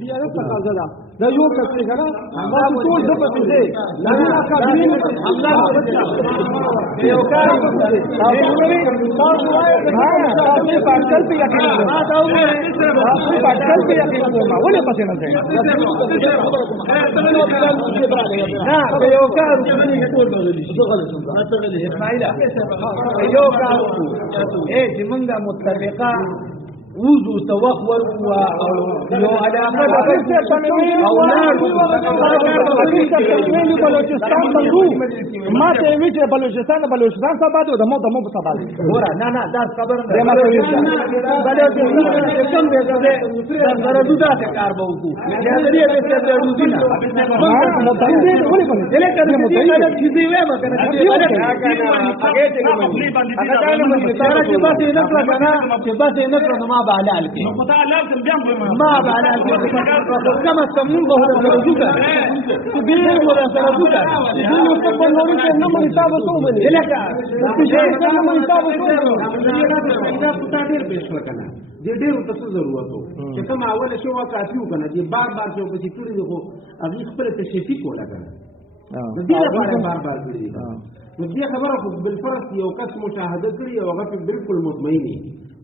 بیا نه تقاضا ده دا یو کس دی کنه تاسو ټول د پاتې دی لږه کابین الله یو کار کوي تاسو وایي تاسو پاتل په یقین تاسو پاتل په یقین کومه ولې پاتې نه ځئ نه یو کار کوي ټول بدلی شي غلط څنګه اسماعیل یو کار کوي چې موږ متفقه وضو توخور او لو علاقه بلوچستان منو ما ته وی چې بلوچستان سبا د مو سبا ورا نه دا خبر نه ما ته وی بلوچستان کوم دې سره دودا ته کار به وکړو چې دې دې ته روزي نه مو ته دې ولې باندې دې کړه مو ته چې دې وې ما کنه چې باندې هغه ته ما بعلال کې نو خدای الله دې بیا ما بعلال کې کما سمون به سرجوګه دې ولا سرجوګه دې نو په نورو کې نه مې حساب وکړم لکه چې څنګه مې حساب وکړم دا پتا ډېر پېښ وکړه دې ډېر تاسو ضرورت وو چې کوم اوله شو کافي وکنه دې بار چې په دې ټولې خو هغه خپل تشفیق ولا کنه دې لپاره بار کړی نو دې خبره خو بالفرض یو کس مشاهده کړی او هغه بالکل مطمئن دی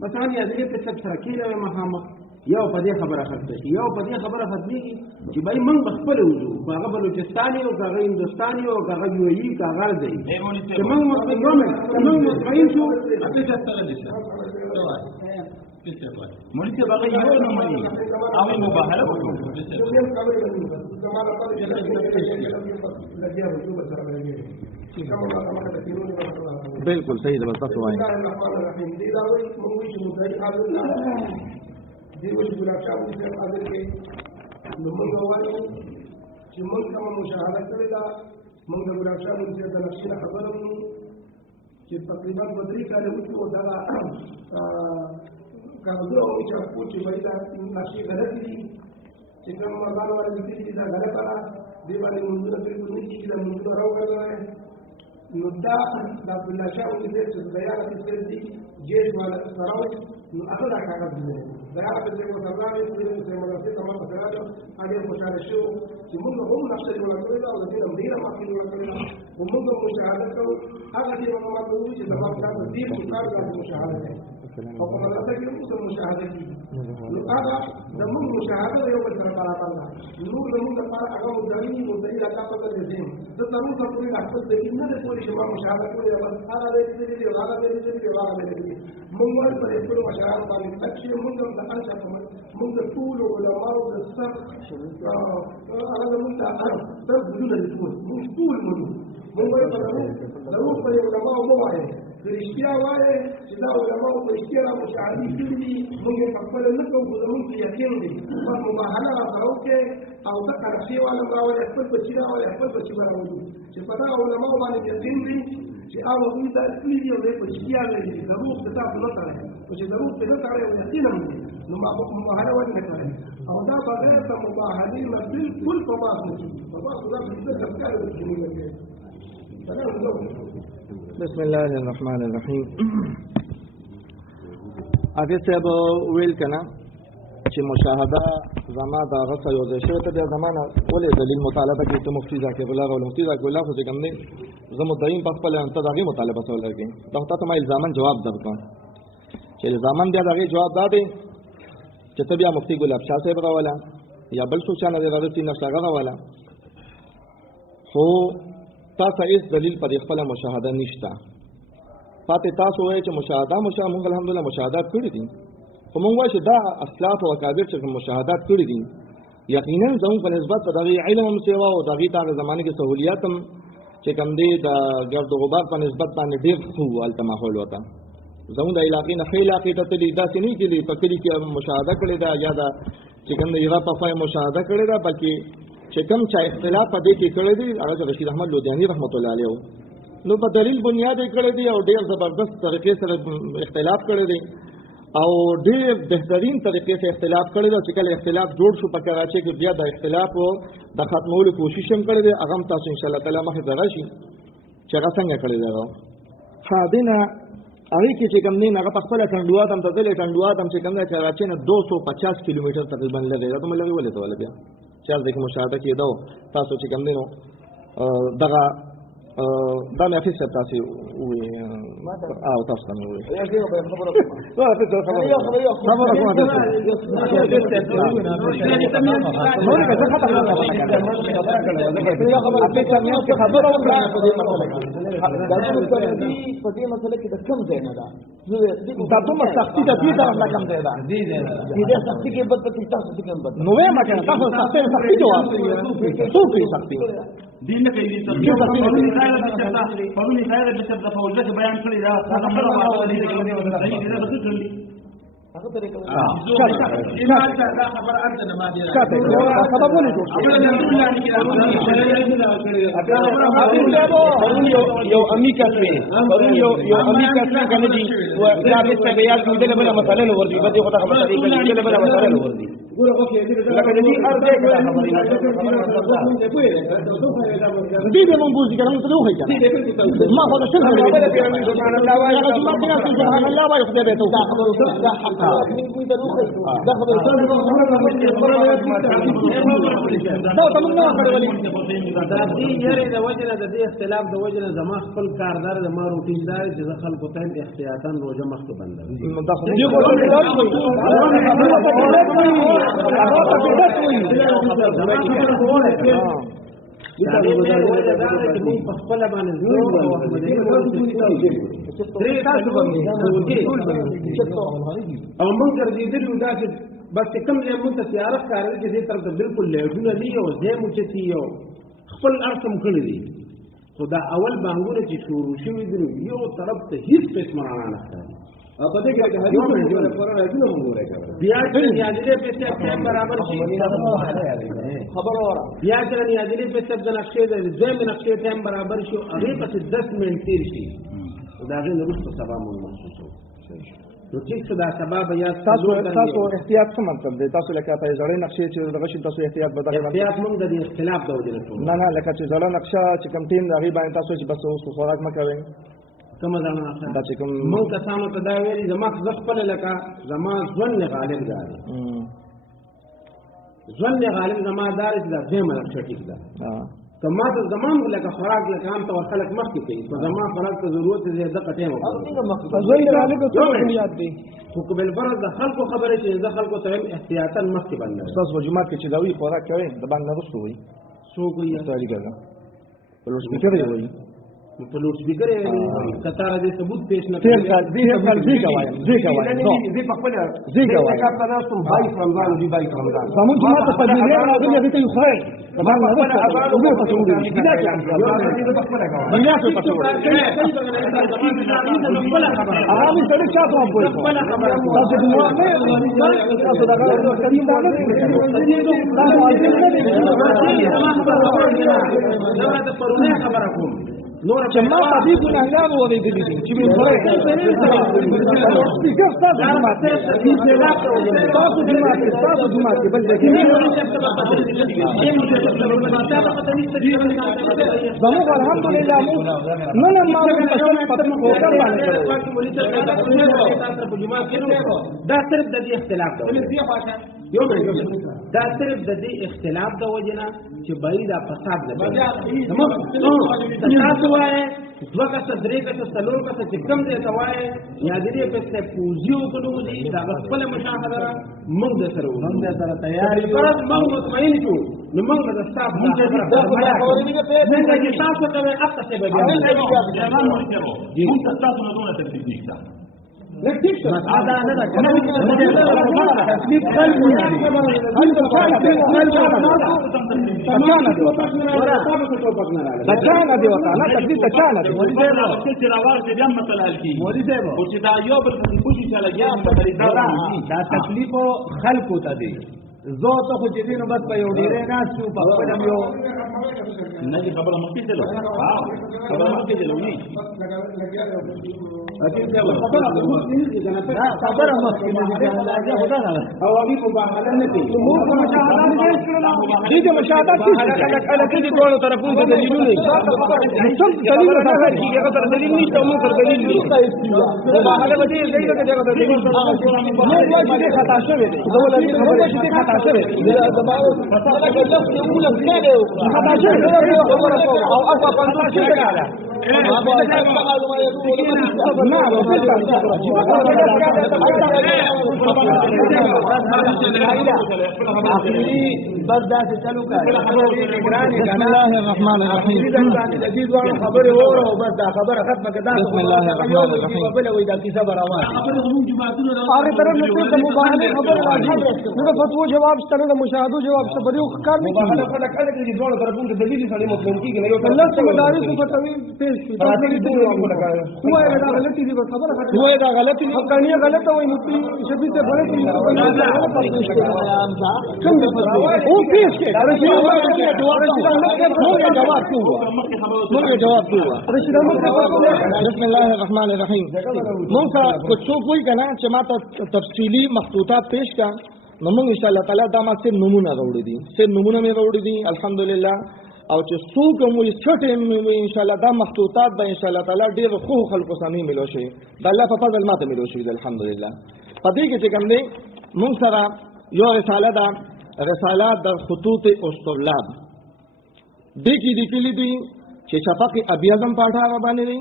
مثلا یا دې په څه سره کېله مخامخ یو په دې خبره خطه شي یو په دې خبره ختميږي چې بای موږ خپل وجو هغه بلوچستاني او هغه هندستاني او هغه یوئی هغه دی چې موږ مطمئن شو اته چتر دي مولوی سے باقی یو نه مانی او مباهله وکړو بالکل صحیح ده بس تاسو وایي دیو چې ګلاب شاه دې حاضر کې نو موږ وایو چې موږ کوم مشاهده کړې ده موږ ګلاب شاه دې د نقشې خبره مو چې تقریبا بدري کال وشو دا کاغذ او چې په چې وایي دا نقشې غلط دي چې کوم مردان والے دې دا غلط را دی باندې موږ د دې په نيت کې د موږ راوګرځوي نو دا د الله شاه دې چې بیان کې دي جيش والا سراوي نو هغه دا کاغذ دی دا هغه چې موږ سره چې موږ سره کومه مسله ده هغه مشاهده شو چې موږ هم نقشه جوړ کړو دا د دې امریکا ما کې جوړ کړو موږ مشاهده کوو هغه چې موږ مطلب چې د واقعا د دې مقابل د مشاهده ده او په مدرسه کې موږ مشاهده کوي نو هغه د موږ مشاهده یو بل سره برابر ده نو موږ لپاره هغه مدرسي راکا په دې دي د تاسو ته په خپل د نه د پولیس ما مشاهده کوي هغه دې دې هغه دې موږ په خپل مشاهده باندې تکشي موږ د انشاء موږ ټول علماء د سر هغه موږ ته د وجود الټول موږ ټول موږ په ضرورت په علماء مو وایي رښتیا وایي چې دا علماء په اشتیا مشاهدي کړي دي موږ په خپل نه کوو زموږ یقین دي په مباهله راځو کې او د کرشي والا راوړي خپل بچی راوړي خپل بچی راوړي چې په دا علماء باندې یقین دي چې هغه دوی دا کلی دی او د اشتیا لري ضرورت ته تاسو نه تړي چې ضرورت ته نه تړي او یقین هم دي نو ما په مباهله ونه کړي او دا بغیر د مباهله نه بالکل په باس نه کیږي په باس دا د افکار د جنوب کې بسم الله الرحمن الرحیم اګه صاحب ویل کنا چې مشاهده زما دا غصه یو ځای شوی ته د زمانه ولې دلیل مطالبه کې ته مفتی ذاکر الله او مفتی ذاکر الله خو څنګه نه زمو دایم په خپل انت دغه مطالبه سره لګي دا ته ما الزامن جواب درکړم چې الزامن بیا دغه جواب دادې چې ته بیا مفتی ګلاب شاه صاحب راواله یا بل څه چانه درته نشغه راواله خو تاسو هیڅ دلیل پر خپل مشاهده نشته پاتې تاسو وایي چې مشاهده موږ الحمدلله مشاهدات کړې دي خو موږ وایو چې دا اسلاف او اکابر چې مشاهدات کړې دي یقینا زموږ په نسبت د دغه علم هم سیوا او دغه تاغه زمانه کې سہولیات هم چې کوم دي د ګرد او غبار په نسبت باندې ډېر خو الته ماحول وته زموږ د علاقې نه خیل علاقې ته تللی داسې نه کېږي په کلي کې مشاهده کړې ده یا دا چې کوم د ایرا په فای مشاهده کړې ده بلکې چې کوم چا اختلاف په دې کې کړی دی هغه رشید احمد لودیانی رحمت الله علیه نو په دلیل بنیاد کړی دی او ډېر زبردست طریقې سره اختلاف کړی دی او ډېر بهترین طریقې سره اختلاف کړی دی چې کله اختلاف جوړ شو په کراچۍ کې بیا د اختلاف او د ختمولو کوشش هم کړی دی هغه تاسو ان شاء الله تعالی مخې ته راشي چې هغه څنګه کړی دی حادثه هغه کې چې کوم نه هغه په خپل ټنډوات هم تدلې ټنډوات هم چې کوم نه کراچۍ نه 250 کیلومتر تقریبا لګي دا ته ملګری ولې ته ولې بیا چې ځکه مشاهده کېدو تاسو چې کوم نه دغه دا مې افیس تاسو وي او تاسو ته وي یا کې به خبره کوم ته څه خبره کوم په دې مسله کې د کم ځای نه ده دا دومره سختي ده دې طرف نه کم ځای ده دې سختي کې بد پکې تاسو څه کوم بد نو وې ما کنه تاسو سختي جواب څه کوي سختي دین کې دې څه پرونی ځای د څه د فوجه بیان کړی دا خبره واضحه دي چې دا څه کړی هغه ته کوي دا خبر انت نه ما دي خبر ولې جوړ یو امریکا کې یو امریکا کې کنه دي او دا به څه بیا چې دغه بل مسله لور دي بده خدای خبر دي دغه بل مسله لور دي لکه دې ارزه کړه دې به مونږ ځي کنه ته وایي کنه ما خو دا څه سبحان الله وایي سبحان الله وایي خدای به ته خبر وکړه دا خبر دا ته موږ نه کړولې دا دې یاره د وجنه د دې اختلاف د وجنه زما خپل کاردار د ما روټیندار چې خلکو ته احتیاطاً روزه مخ ته بند دا خو دې او موږ ګرځېدلو داسې بس کوم ځای موږ ته تیاره ښکارېده چې دې طرف ته بالکل لایټونه دي او ځای مو چې یو خپل ارسم کړی دي خو دا اول بانګونه چې شروع شوي دي یو طرف ته هېڅ قسم رڼا نه ښکاري په دې کې د حدیث لپاره راځي نو موږ راځو بیا چې یادلې په څه برابر شي خبر اورا بیا چې یادلې په څه د نقشې د ځم نقشې ټایم برابر شي هغه په 10 منټ تیر شي دا غي نو رسو سبا موږ محسوسو نو چې دا سبب یا تاسو احتیاط څه مطلب دی تاسو لکه په ځړې نقشې چې دغه شي تاسو احتیاط بدل احتیاط موږ د اختلاف د وجه نه نه لکه چې ځړې نقشه چې کم ټیم دغه باندې تاسو چې بس اوس خوراک مکوئ کوم ځان دا چې کوم مونږ کسانو ته دا ویلي زما خپل لکه زما ځوان غالب دی ځوان غالب زما دار چې دا زما ټیک ده کما ته زمان لکه خوراک لکه عام طور خلک مخکې کوي په زما خوراک ته ضرورت دی د قټه مو ځوان غالب څه یاد دی حکم الفرض د خلکو خبره چې د خلکو ته احتیاطاً مخکې باندې تاسو جمعه کې چې دا وی خوراک کوي د باندې رسو وي سو کوي تاریخ ده ولوس کې وي په لوډ سپیکر یې کتاره دې ثبوت پیش نه کړی دې کال دې کوي دې په خپل دې کوي کا تاسو بای رمضان دې بای رمضان زموږ جماعت په دې نه راځي دې ته یو خیر زموږ نه خپل آزاد او په څو دې دې نه کوي دې په خپل کوي دنیا ته په څو هغه څه چا ته وایي خپل خبره تاسو دې نو نه تاسو دا کړی دا نه دا پرونه خبره کوم نور چې ما په دې ګناهګار وې دي چې موږ سره سپیکر تاسو جماعت تاسو جماعت بل ځکه زموږ الحمدلله نن ما په شان په کوکر باندې دا صرف د دې اختلاف دی دا صرف د دې اختلاف د وجنه چې باید فساد نه تاسو وایي دوه کسه درې کسه څلور کسه چې کم دی ته وایي یا دې په څه پوزیو کړو دي دا خپل مشاهده موږ د سره موږ د سره تیار یو موږ مطمئن شو نو موږ د صاحب موږ چې تاسو ته اپ څه به موږ تاسو نه دونه تکلیف نشته لكن هذا أنا كمان تكليف قلبي هل بچانا دی وتا نه تکلیف بچانا دی ولې دا وخت چې راوړ دې بیا مثلا کی ولې دا او چې دا یو بل څه کوشش لګیا دا تکلیف خلقو ته دی زه ته خو چې دینو بس په یو ډیره نه شو په خپل یو نه دي خبره مخکې چلو خبره مخکې چلو ني خبره مخکې نه او هغه په بهانه نه کوي موږ په مشاهده نه کړل دې مشاهدات انا کې ټول طرفونو ته دلیلونه سم دلیل نه هرڅه هغه تر دلیل نشته موږ تر دلیل نشته هغه به دې دې ته هغه دلیل نو واجب دې خطا شوی دی زه ولې خبره دې خطا شوی دی خطا شوی او اصلا پنځه شوی بس ذات سلوك بسم الله الرحمن الرحيم خبر هو بس دا خبر ختمه كده بسم الله الرحمن الرحيم بل وإذا في صبر روان اور طرف میں تو مباہلے خبر نو فتوی جواب ستنه مشاهدو جواب څه بده ښکار نه کیږي په لکه کې ډول طرفونو ته دلیل سره مطلب کیږي نه یو الله څه مدارس په توی پیش کی هو دا غلطی دی خبر هو دا غلطی حقانیه غلطه وای مفتی شفیع سے غلطی کوم वो पेश के जवाब दूंगा बिस्मिल्लाहिर्रहमानिर्रहीम मोसा कुछ कोई कहना चमाता तफसीली मखतूतात पेश का नमून इंशाअल्लाह ताला दामा से नमूना रोड़ी दी से नमूना में रोड़ी दी अल्हम्दुलिल्लाह او چې څوک مو سټه ان شاء الله دا مخطوطات به ان شاء الله تعالی ډیر خو خلکو سمې ملو شي د الله په فضل ماته ملو شي الحمدلله پدې کې چې کوم دی مونږ سره یو رساله ده رسالات در خطوط اسطلاب دې کې لیکلي دي چې شفق ابيضم پاټه باندې دي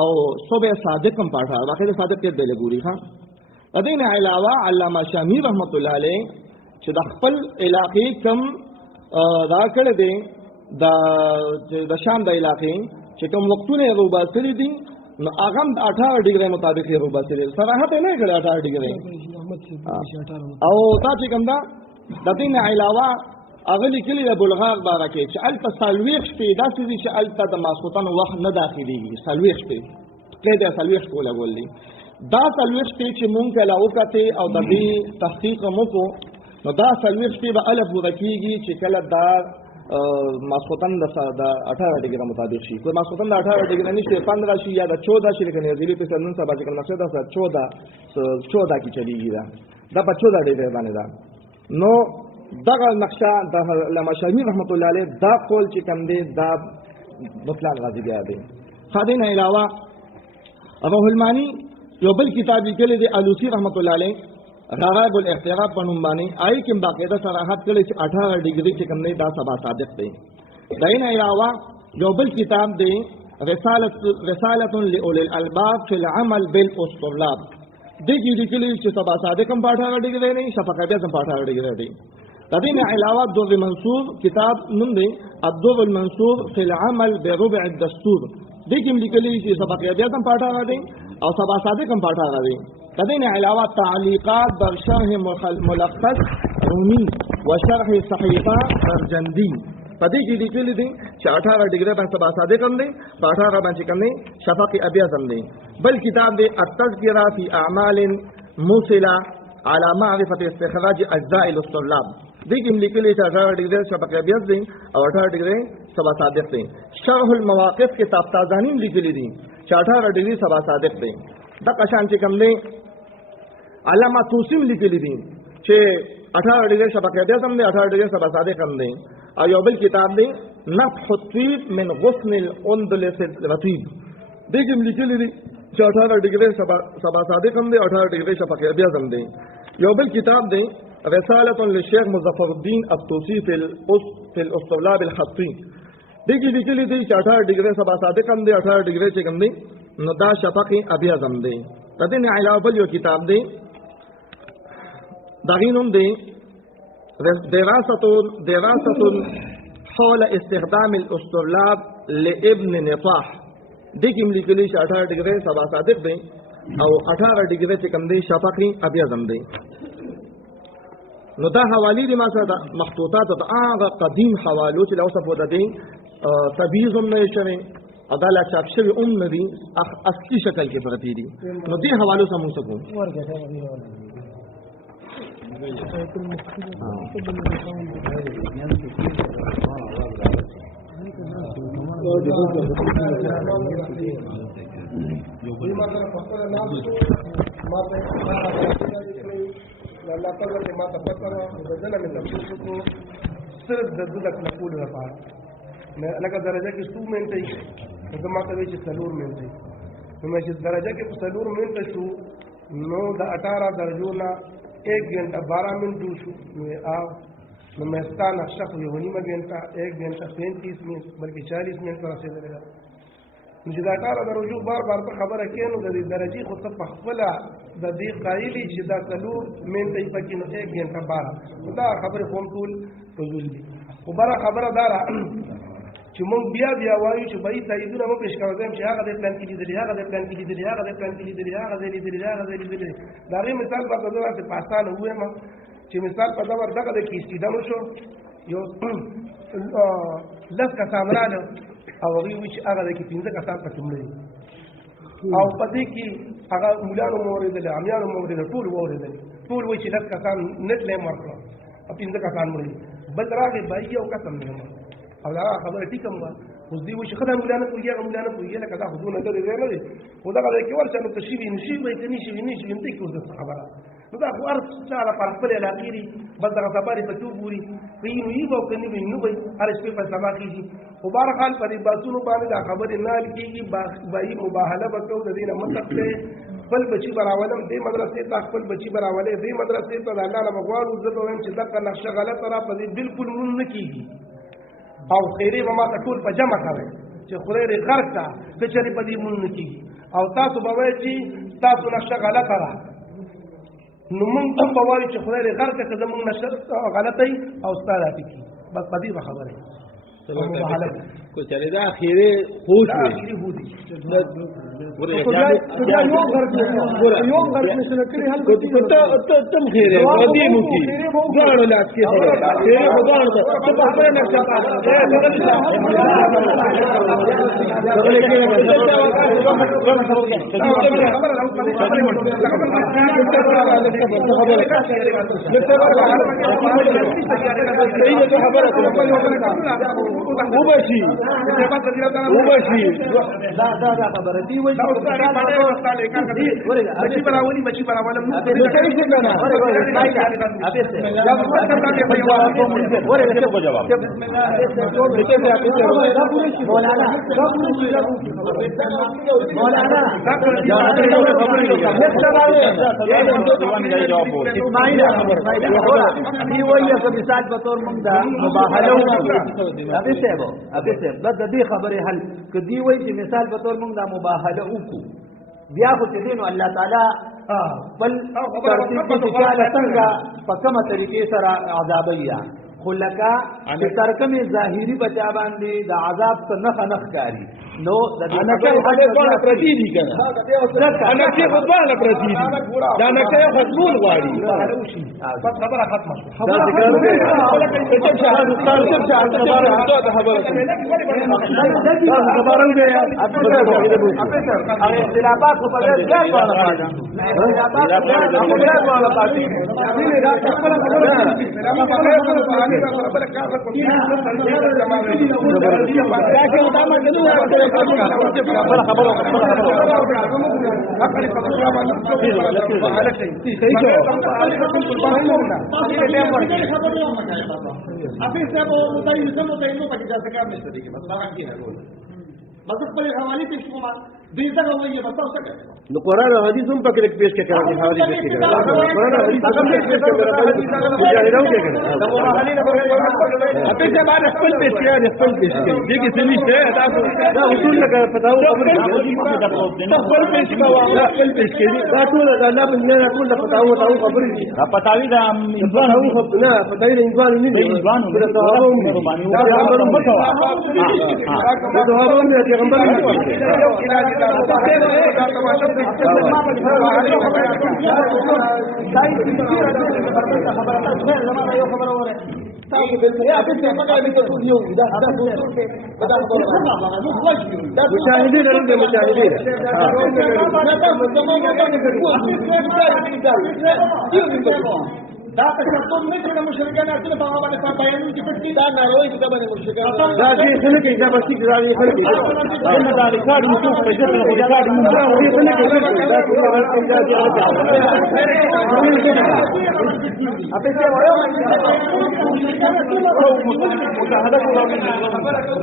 او صبح صادقم پاټه واقعي صادق کې دلې ګوري ها دې نه علاوه علامه شامی رحمت الله علیه چې د خپل علاقې کم دا کړه دي د شام د علاقې چې کوم وختونه روباسلي دي نو هغه 18 ډیګري مطابق روباسلي صراحت نه کړه 18 ډیګري او تا چې کوم دا د دې نه علاوه اغلی کلی د بلغار بارکه چې الته سالويخ شپې داسې دي چې الته د ماسوتن وخت نه داخليږي سالويخ شپې کله د سالويخ کوله ولې دا سالويخ شپې چې مونږ له وکته او د دې تحقیق مو کو نو دا سالويخ شپې به الف ورکیږي چې کله دا ماسوتن د 18 ډیګری مطابق شي کوم ماسوتن د 18 ډیګری نشته 15 شي یا د 14 شي کنه زیلی په سنن سبا چې کوم مقصد ده 14 کی چلیږي دا په 14 ډیګری باندې دا نو دغه نقشه د علامه شامی رحمت الله علیه دا قول چې کوم دی دا مطلق غازی بیا دی خادین علاوه ابو المانی یو بل کتاب لیکلی دی الوسی رحمت الله علیه غرائب الاحتراب په نوم باندې آی کې باقاعده صراحت کړي چې 18 ډیګری چې کوم دی دا سبا صادق دی دین علاوه یو بل کتاب دی رساله لاول الالباب فی العمل بالاسطلاب دغه لیکلی چې سبا صادق هم 18 ډیګری نه شفقه بیا هم 18 ډیګری دی تدین علاوه الدر المنصور کتاب نوم دی الدر المنصور فی العمل بربع الدستور دغه لیکلی چې سبقه بیا هم 18 دی او سبا صادق هم 18 دی تدین علاوه تعلیقات بر شرح ملخص رومی و شرح صحیفه برجندی پدې کې لیکلي دي چې 18 ډیګری باندې سبا صادق هم دی په 18 باندې کوم دی شفق ابيض هم دی بل کتاب دی التذکرہ فی اعمال موصله على معرفه استخراج اجزاء الطلاب دې کې لیکلي چې 18 ډیګری شفق ابيض دی او 18 ډیګری سبا صادق دی شرح المواقف کې تافتازانین لیکلي دي چې 18 ډیګری سبا صادق دی د قشان چې کوم دی علامه توسیم لیکلي دي چې 18 ډیګری شفق ابيض هم دی 18 ډیګری سبا صادق هم دی او یو بل کتاب دی نفح الطيب من غصن الاندلس الرطيب دغه لیکلي دي چې 18 ډیګری سبا صادق هم دی 18 ډیګری شفق ابيض هم دی یو بل کتاب دی رساله للشيخ مظفر الدين الطوسي في الاسطلاب الخطي دغه لیکلي دي چې 18 ډیګری سبا صادق هم دی 18 ډیګری چې کوم دی نو دا شفق ابيض هم دی تدین علاوه بل یو کتاب دی دغینوم دی دراسة حول استخدام الاسطلاب لابن نطاح دیکھ املی کلی 18 ڈگری سبا صادق دی او 18 ڈگری چکم دی شفقی ابیضم دی نو دا حوالی دی ما سره مخطوطات دا آغا قدیم حوالو چی لوصف دا دی تبیزم نشوی او دا لا چاپ شوی ندی اصلی شکل کی پرتی دی نو دی حوالو سمون سکون صرف د دلک لکول لپاره لکه درجه کې 2 منټه یې ما ته وی چې 4 منټه نو مې چې درجه کې 4 منټه شو نو د 18 درجو نه 1 घंटा 12 منټ شو نو نو مې ستانه نقشه خو یو نیمه घंटा 1 घंटा 35 منټ بلکې 40 منټ پر رسیدلې ده نو چې دا 18 درجو بار بار په خبره کې نو د دې درجه خو ته په خپل د دې قایلی چې دا 4 منټه یې پکې نو 1 घंटा 12 دا خبره کوم ټول فضول دي خو بره خبره دارا چې مونږ بیا وایو چې بای تاییدونه مو پېښ کوو چې هغه د پلان کې دي هغه د پلان کې دي هغه د پلان کې دي هغه د دې دا غي مثال په توګه چې پاکستان وایم چې مثال په دور دغه د کیسې دمو شو یو لږ کسان راځي او هغه وی چې هغه د کې 15 کسان پکې مړي او پدې کې هغه مولانو موریدل امیانو موریدل ټول وریدل ټول وی چې لږ کسان نتلې مرکو او 15 کسان مړي بل راغی بای یو قسم نه او دا خبره ټیکم وا اوس دی وی چې خدای مولانا کوي هغه مولانا کوي لکه دا حضور نه دی نه دی خو دا کې ورته نو تشوی نشي وای کني شي نشي انت کې ورته خبره نو دا خو ارث تعالی پر خپل الاخيري بل دا خبره په تو پوری وینو یو کني وینو وای ارث په سما کیږي مبارک حال پر باسونو باندې دا خبره نه لکېږي بای مباهله وکړو د دینه مطلب ته خپل بچی براولم دې مدرسې ته خپل بچی براولې دې مدرسې ته الله نه مغواړو زه به وایم چې دا نقشه غلطه را پدې بالکل مون نه کیږي او خیره به ما ته ټول په جمع کوي چې خدای دې غرق کا بچری په دې مون نه کیږي او تاسو به وایئ چې تاسو نقشه غلطه ده نو مونږ هم به وایو چې خدای دې غرق کا چې زموږ نقشه غلطه او ستاره کیږي بس په دې خبره کو چلے دا خیره خوش وي یو غرض نشته کړی هل تم خیره ودی مو کی غاړو لاس کې خیره غاړو ته په خبره نه ښه وبشي دا خبره دی وایي بچی براولي بچی براولم مثال په تور موږ دا مباهله دا د دې خبره حل کدی وای چې مثال په تور موږ دا مباهله وکړو بیا خو چې دین الله تعالی بل ترتیب کې تعالی څنګه په کومه طریقې سره عذابیا خلکا چې ترکمه ظاهری بچا باندې د عذاب څخه نخ کاری نو د دې نه پرتی دي کنه انا کې خدانه پرتی دي دا نه کې خدمول غواړي بس خبره ختمه دا ذکر دی چې شهادت ستار خبره ده خبره دی هغه اختلافات په دې ځای باندې راځي بس خپل حواله پیش کوم دې څنګه وایي بس تاسو څنګه نو قرآن او حدیث هم پکې پیش کړي حواله پیش کړي قرآن او حدیث هم پیش کړي مجاهدو کې کړي دا مباهله نه کوي اته چې باندې خپل پیش کړي خپل پیش کړي دې کې څه نشته دا اصول لګا پتاو خبر خپل پیش کوا خپل پیش کړي دا ټول دا نه بنه ټول پتاو خبر دي پتاوی دا انسان هو خپل نه پتاوی نه انسان نه دي انسان دا خبرو مکوا دا هارون دې پیغمبر یو علاج دا تماشا دا تشدد نه چې مشرکان اصل په هغه باندې بیانونه چې پټي دا ناروي چې باندې مشرکان دا چې څنګه کې دا بسې دا نه خلک دا د ریکارډ مو څه په دې په ریکارډ مو دا وایي څنګه کې دا ټول ورته دا دی اپه څه وایو كم كيبا خبر خبرك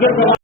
كده